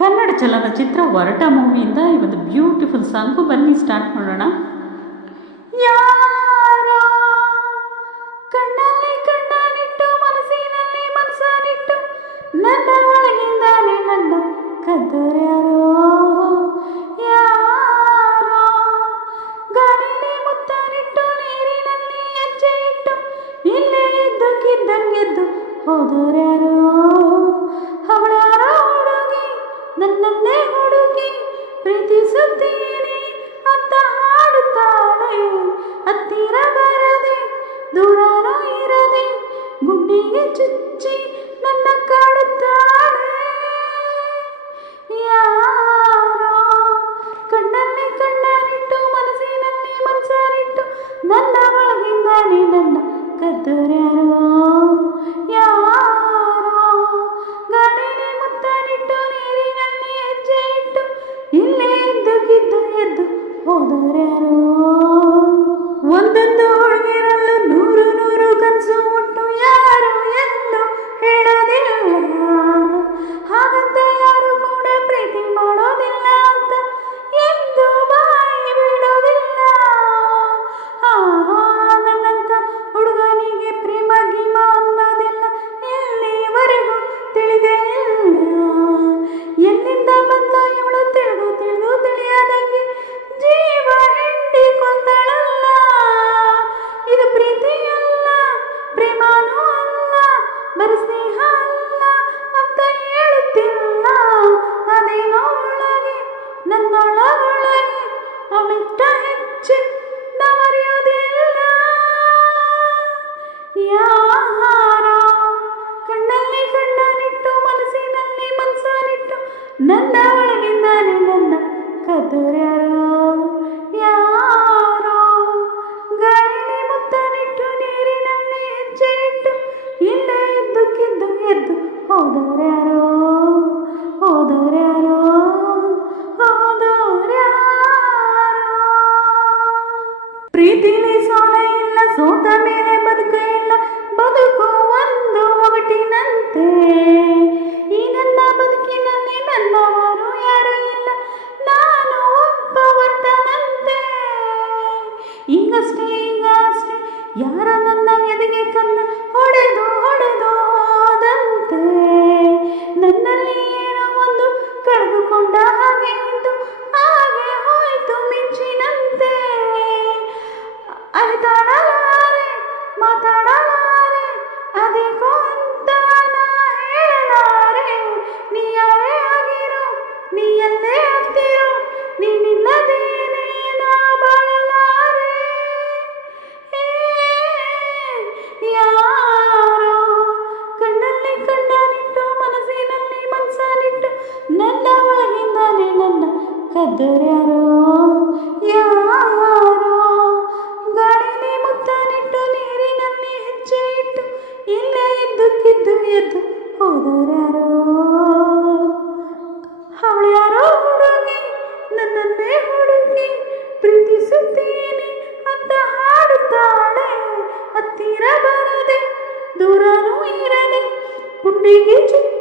ಕನ್ನಡ ಚಲನಚಿತ್ರ ಒರಟ ಮೂವಿಯಿಂದ ಇವತ್ತು ಬ್ಯೂಟಿಫುಲ್ ಸಾಂಗು. ಬನ್ನಿ ಸ್ಟಾರ್ಟ್ ಮಾಡೋಣ. ಯಾರೋ ಕಣ್ಣಲ್ಲಿ ಕಣ್ಣನಿಟ್ಟು ಮನಸ್ಸಿನಲ್ಲಿ ಮನಸ್ಸನಿಟ್ಟು ನನ್ನ ಒಳಗಿಂದಾನೆ ನನ್ನ ಕದ್ದರ್ಯಾರೋ. ಯಾರೋ ಗಾಳಿಲಿ ಮುತ್ತನಿಟ್ಟು ನೀರಿನಲ್ಲಿ ಹೆಜ್ಜೆ ಇಟ್ಟು ಇಲ್ಲೇ ಇದ್ದಕ್ಕಿದ್ದಂಗೆದ್ದು ಹೋದರ್ಯಾರೋ. ಅವಳ್ಯಾರೋ ಹುಡುಗಿ ನನ್ನನ್ನೇ ಹುಡುಗಿ ಪ್ರೀತಿಸುತ್ತೀನಿ ಅಂತ ಹಾಡುತ್ತಾಳೆ. ಹತ್ತಿರ ಬರದೆ ದೂರನೂ ಇರದೆ ಗುಂಡಿಗೆ ಚುಚ್ಚಿ ನನ್ನ ಕಾಡುತ್ತಾಳೆ. ಯಾರೋ ಕಣ್ಣಲ್ಲಿ ಕಣ್ಣನಿಟ್ಟು ಮನಸ್ಸಿನಲ್ಲಿ ಮನಸ್ಸನಿಟ್ಟು ನನ್ನ ಒಳಗಿಂದಾನೆ ನನ್ನ ಕದ್ದರ್ಯಾರೋ. ಯಾರೋ ಗಾಳಿಲಿ ಮುತ್ತನಿಟ್ಟು ನೀರಿನಲ್ಲಿ ಹೆಜ್ಜೆ ಇಟ್ಟು ಇಲ್ಲೇ ಇದ್ದಕ್ಕಿದ್ದು ಎದ್ದು ಹೋದರ್ಯಾರೋ. ಒಂದೊಂದು ಹುಡುಗಿರಲ್ಲೂ ನೂರು ನೂರು ಕನಸು ಉಂಟು, ಯಾರು ಎಂದು ಹೇಳೋದಿಲ್ಲ. ಹಾಗಂತ ಯಾರು ಕೂಡ ಪ್ರೀತಿ ಮಾಡೋದಿಲ್ಲ ಅಂತ ಎಂದು ಬಾಯಿ ಬಿಡೋದಿಲ್ಲ. ನನ್ನಂತ ಹುಡುಗನಿಗೆ ಪ್ರೇಮ ಗೀಮ ಅನ್ನೋದಿಲ್ಲ ಎಲ್ಲಿವರೆಗೂ ತಿಳಿದೇ ಇಲ್ಲ. ಎಲ್ಲಿಂದ ಬಂದ ಇವಳು ತಿಳಿದು ತಿಳಿದು ತಿಳಿಯದಂಗೆ ಜೀವ ಹಿಂಡಿ ಕೊಂದಳಲ್ಲ. ಇದು ಪ್ರೀತಿ ಅಲ್ಲ, ಪ್ರೇಮನೂ ಅಲ್ಲ, ಬರೀ ಸ್ನೇಹ ಅಲ್ಲ ಅಂತ ಹೇಳುತ್ತಿಲ್ಲ. ಅದೇನೋ ಒಳಗೆ ನನ್ನೊಳಗೊಳಗೆ ಅವಳಿಟ್ಟ ಹೆಚ್ಚು ಮರೆಯೋದಿಲ್ಲ. ಯಾರೋ ಕಣ್ಣಲ್ಲಿ ಕಣ್ಣನಿಟ್ಟು ಮನಸ್ಸಿನಲ್ಲಿ ಮನಸ್ಸನಿಟ್ಟು ನನ್ನ ಒಳಗಿಂದಾನೆ ನನ್ನ ಕದ್ದರ್ಯಾರೋ. ಯಾರೋ ಗಾಳಿಲಿ ಮುತ್ತನಿಟ್ಟು ನೀರಿನಲ್ಲಿ ಹೆಜ್ಜೆ ಇಟ್ಟು ಇಲ್ಲೇ ಇದ್ದಕ್ಕಿದ್ದು ಎದ್ದು ಹೋದರ್ಯಾರೋ. ಹೋದರ್ಯಾರೋ ಹೋದರ್ಯಾರೋ. ಪ್ರೀತಿಲಿ ಸೋಲೆ ಇಲ್ಲ, ಸೋತ ಮೇಲೆ ಬದುಕ ಇಲ್ಲ, ಬದುಕು ಒಂದು ಒಗಟಿನಂತೆ. ಈ ನನ್ನ ಬದುಕಿನಲ್ಲಿ ನನ್ನವರು ಯಾರು ಇಲ್ಲ, ನಾನು ಒಬ್ಬ ಹೊರಟನಂತೆ. ಈಗಷ್ಟೇ ಯಾರ ನನ್ನ ಎದೆಗೆ ಕನ್ನ ಹೊಡೆದು ಹೊಡೆದು ಹೋದಂತೆ. ನನ್ನಲ್ಲಿ ಏನೋ ಒಂದು ಕಳೆದುಕೊಂಡ ಹಾಗೆ ಇದ್ದು ಹಾಗೆ ಹೋಯಿತು ಮಿಂಚಿನಂತೆ. ಅರಿತಾಡಲಾರೆ ಮಾತಾಡಲಾರೆ ಅದೇಕೋ ಅಂತ ನಾ ಹೇಳಲಾರೆ. ನೀ ಯಾರೇ ಆಗಿರು, ನೀ ಎಲ್ಲೇ ಆಗ್ತಿರು, ನೀನಿಲ್ಲದೇನೆ ನಾ ಬಾಳಲಾರೆ. ಯಾರೋ ಕಣ್ಣಲ್ಲಿ ಕಣ್ಣನಿಟ್ಟು ಮನಸ್ಸಿನಲ್ಲಿ ಮನಸ್ಸನಿಟ್ಟು ನನ್ನ ಒಳಗಿಂದಾನೆ ನನ್ನ ಕದ್ದರ್ಯಾರೋ. ಯಾರೋ ಗಾಳಿಲಿ ಮುತ್ತನಿಟ್ಟು ನೀರಿನಲ್ಲಿ ಹೆಜ್ಜೆ ಇಟ್ಟು ಇಲ್ಲೇ ಇದ್ದಕ್ಕಿದ್ದು ಎದ್ದು ಹೋದರ್ಯಾರೋ. ಅವಳ್ಯಾರೋ ಹುಡುಗಿ ನನ್ನನ್ನೇ ಹುಡುಗಿ ಪ್ರೀತಿಸುತ್ತೀನಿ ಅಂತ ಹಾಡುತ್ತಾಳೆ. ಹತ್ತಿರ ಬರದೆ ದೂರನೂ ಇರದೆ ಗುಂಡಿಗೆ ಚುಚ್ಚಿ